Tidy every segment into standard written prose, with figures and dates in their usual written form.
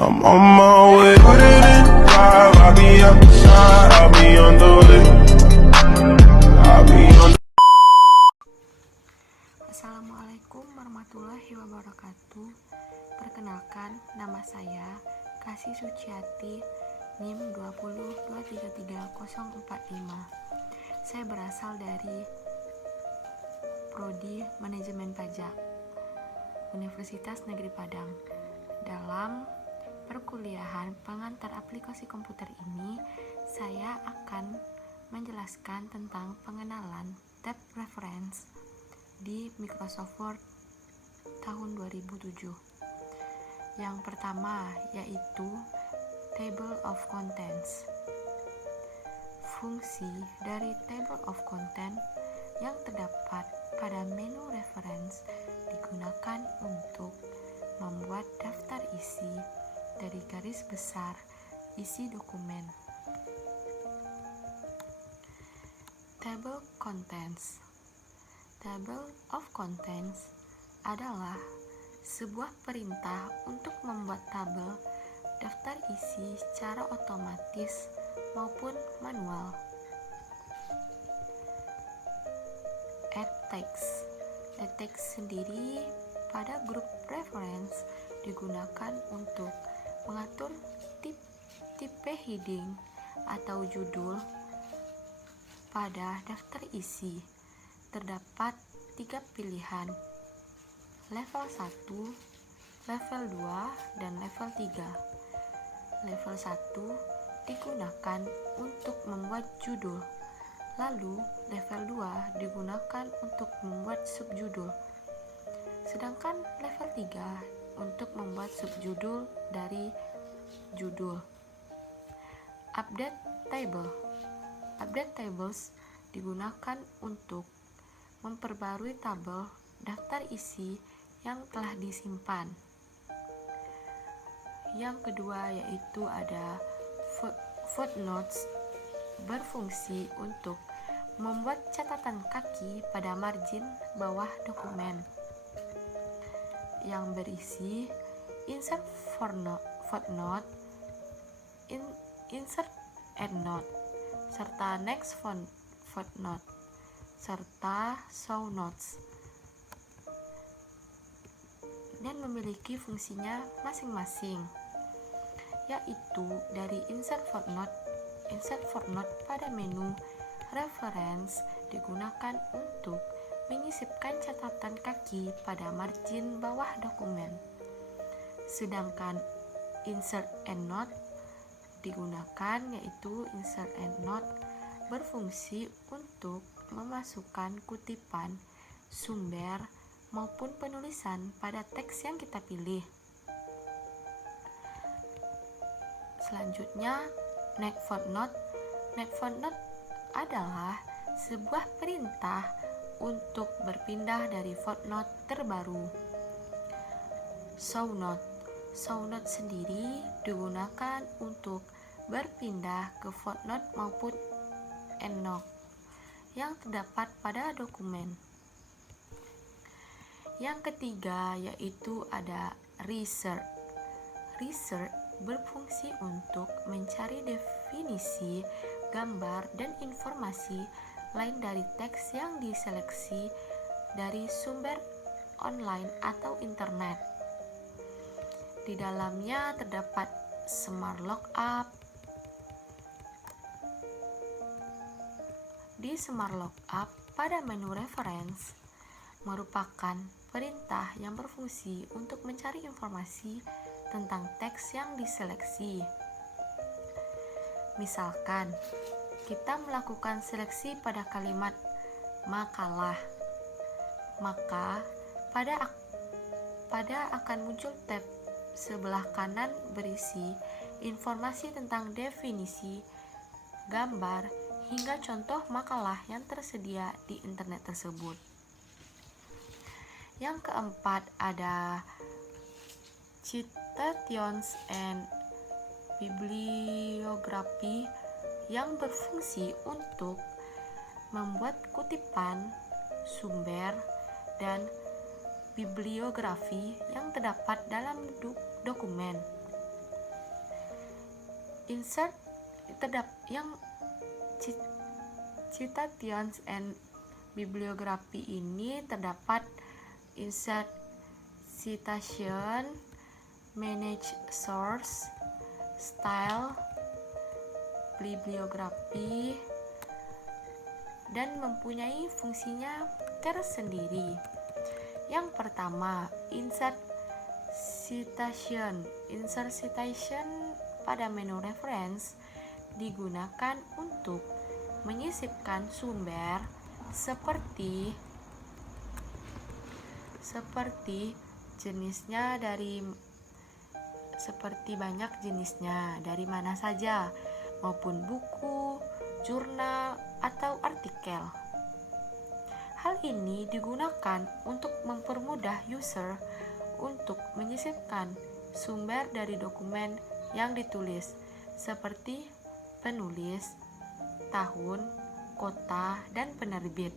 I'm on my way. Put it in drive, I'll be outside, I'll be on the way. I'll be on the Assalamualaikum warahmatullahi wabarakatuh. Perkenalkan, nama saya Kasih Suciati, NIM 202333045. Saya berasal dari Prodi Manajemen Pajak, Universitas Negeri Padang. Dalam perkuliahan pengantar aplikasi komputer ini, saya akan menjelaskan tentang pengenalan tab reference di Microsoft Word tahun 2007. Yang pertama yaitu Table of Contents. Fungsi dari Table of Content yang terdapat pada menu reference digunakan untuk membuat daftar isi dari garis besar isi dokumen. Table Contents. Table of Contents adalah sebuah perintah untuk membuat tabel daftar isi secara otomatis maupun manual. Add text. Add text sendiri pada grup reference digunakan untuk mengatur tipe heading atau judul pada daftar isi. Terdapat 3 pilihan, level 1, level 2, dan level 3. Level 1 digunakan untuk membuat judul, lalu level 2 digunakan untuk membuat subjudul, sedangkan level 3 untuk membuat subjudul dari judul. Update Table. Update Tables digunakan untuk memperbarui tabel daftar isi yang telah disimpan. Yang kedua yaitu ada footnotes, berfungsi untuk membuat catatan kaki pada margin bawah dokumen yang berisi insert footnote, insert endnote, serta next footnote, serta show notes, dan memiliki fungsinya masing-masing, yaitu dari insert footnote pada menu reference digunakan untuk menyisipkan catatan kaki pada margin bawah dokumen, sedangkan insert endnote digunakan yaitu insert endnote berfungsi untuk memasukkan kutipan, sumber, maupun penulisan pada teks yang kita pilih. Selanjutnya, next footnote. Next footnote adalah sebuah perintah untuk berpindah dari footnote terbaru. Show note. Show note sendiri digunakan untuk berpindah ke footnote maupun endnote yang terdapat pada dokumen. Yang ketiga yaitu ada research. Research berfungsi untuk mencari definisi, gambar, dan informasi lain dari teks yang diseleksi dari sumber online atau internet. Di dalamnya terdapat Smart Lookup. Di Smart Lookup pada menu reference merupakan perintah yang berfungsi untuk mencari informasi tentang teks yang diseleksi. Misalkan, kita melakukan seleksi pada kalimat makalah, maka pada akan muncul tab sebelah kanan berisi informasi tentang definisi, gambar, hingga contoh makalah yang tersedia di internet tersebut. Yang keempat ada citations and bibliography yang berfungsi untuk membuat kutipan, sumber, dan bibliografi yang terdapat dalam dokumen. insert yang citations and bibliography ini terdapat insert citation, manage source, style, bibliography, dan mempunyai fungsinya tersendiri. Yang pertama, insert citation. Insert citation pada menu reference digunakan untuk menyisipkan sumber seperti banyak jenisnya, dari mana saja, maupun buku, jurnal, atau artikel. Hal ini digunakan untuk mempermudah user untuk menyisipkan sumber dari dokumen yang ditulis, seperti penulis, tahun, kota, dan penerbit.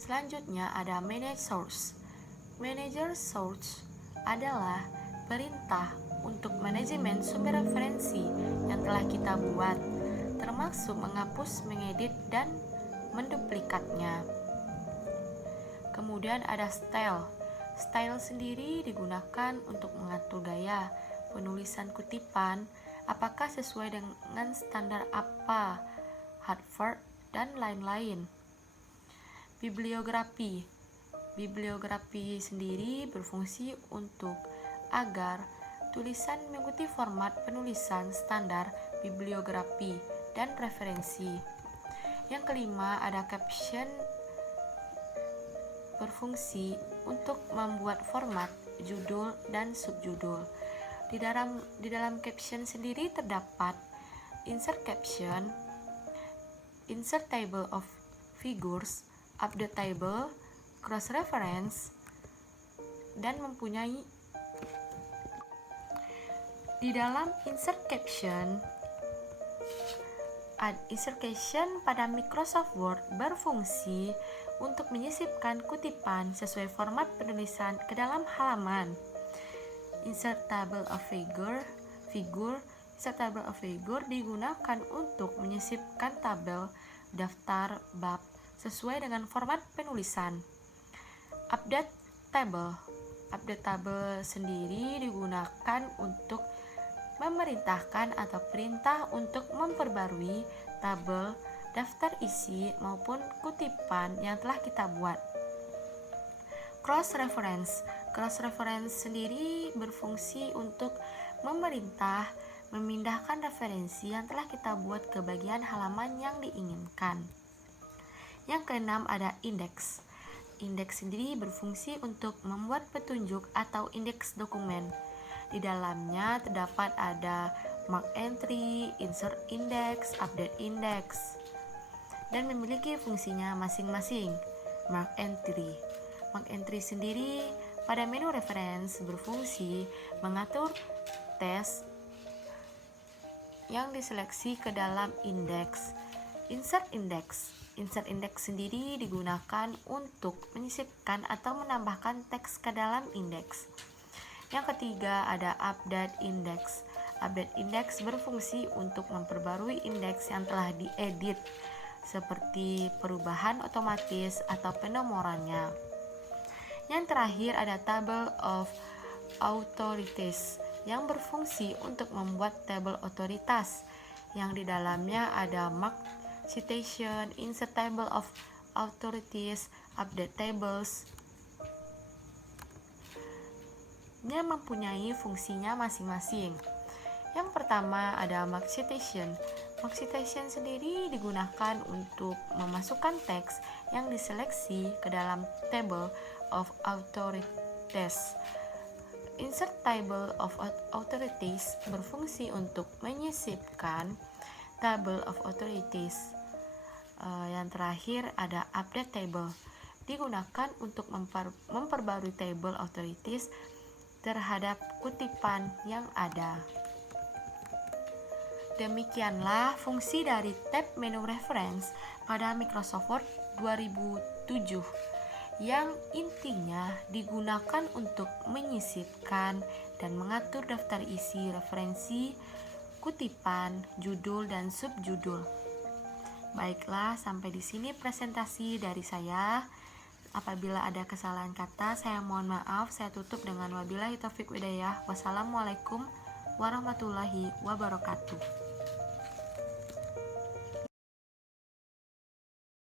Selanjutnya ada manage source. Manager source adalah perintah untuk manajemen sumber referensi yang telah kita buat, termasuk menghapus, mengedit, dan menduplikatnya. Kemudian ada style. Style sendiri digunakan untuk mengatur gaya penulisan kutipan, apakah sesuai dengan standar apa, Harvard, dan lain-lain. Bibliografi. Bibliografi sendiri berfungsi untuk agar tulisan mengikuti format penulisan standar bibliografi dan referensi. Yang kelima ada caption, berfungsi untuk membuat format judul dan subjudul. Di dalam caption sendiri terdapat insert caption, insert table of figures, update table, cross reference, dan mempunyai di dalam insert caption pada Microsoft Word berfungsi untuk menyisipkan kutipan sesuai format penulisan ke dalam halaman. Insert table of figure digunakan untuk menyisipkan tabel, daftar, bab sesuai dengan format penulisan. Update table sendiri digunakan untuk memerintahkan atau perintah untuk memperbarui tabel, daftar isi, maupun kutipan yang telah kita buat. Cross reference sendiri berfungsi untuk memerintah memindahkan referensi yang telah kita buat ke bagian halaman yang diinginkan. Yang keenam ada indeks. Indeks sendiri berfungsi untuk membuat petunjuk atau indeks dokumen. Di dalamnya terdapat ada mark entry, insert index, update index, dan memiliki fungsinya masing-masing. Mark entry sendiri pada menu reference berfungsi mengatur teks yang diseleksi ke dalam indeks. Insert index sendiri digunakan untuk menyisipkan atau menambahkan teks ke dalam indeks. Yang ketiga ada update index. Update index berfungsi untuk memperbarui indeks yang telah diedit, seperti perubahan otomatis atau penomorannya. Yang terakhir ada table of authorities yang berfungsi untuk membuat tabel otoritas yang di dalamnya ada mark citation, insert table of authorities, update tables, yang mempunyai fungsinya masing-masing. Yang pertama ada mark citation. Mark citation sendiri digunakan untuk memasukkan teks yang diseleksi ke dalam table of authorities. Insert table of authorities berfungsi untuk menyisipkan table of authorities. Yang terakhir ada update table, digunakan untuk memperbarui table authorities terhadap kutipan yang ada. Demikianlah fungsi dari tab menu reference pada Microsoft Word 2007 yang intinya digunakan untuk menyisipkan dan mengatur daftar isi referensi, kutipan, judul, dan subjudul. Baiklah, sampai di sini presentasi dari saya. Apabila ada kesalahan kata, saya mohon maaf. Saya tutup dengan wabillahi taufik hidayah. Wassalamualaikum warahmatullahi wabarakatuh.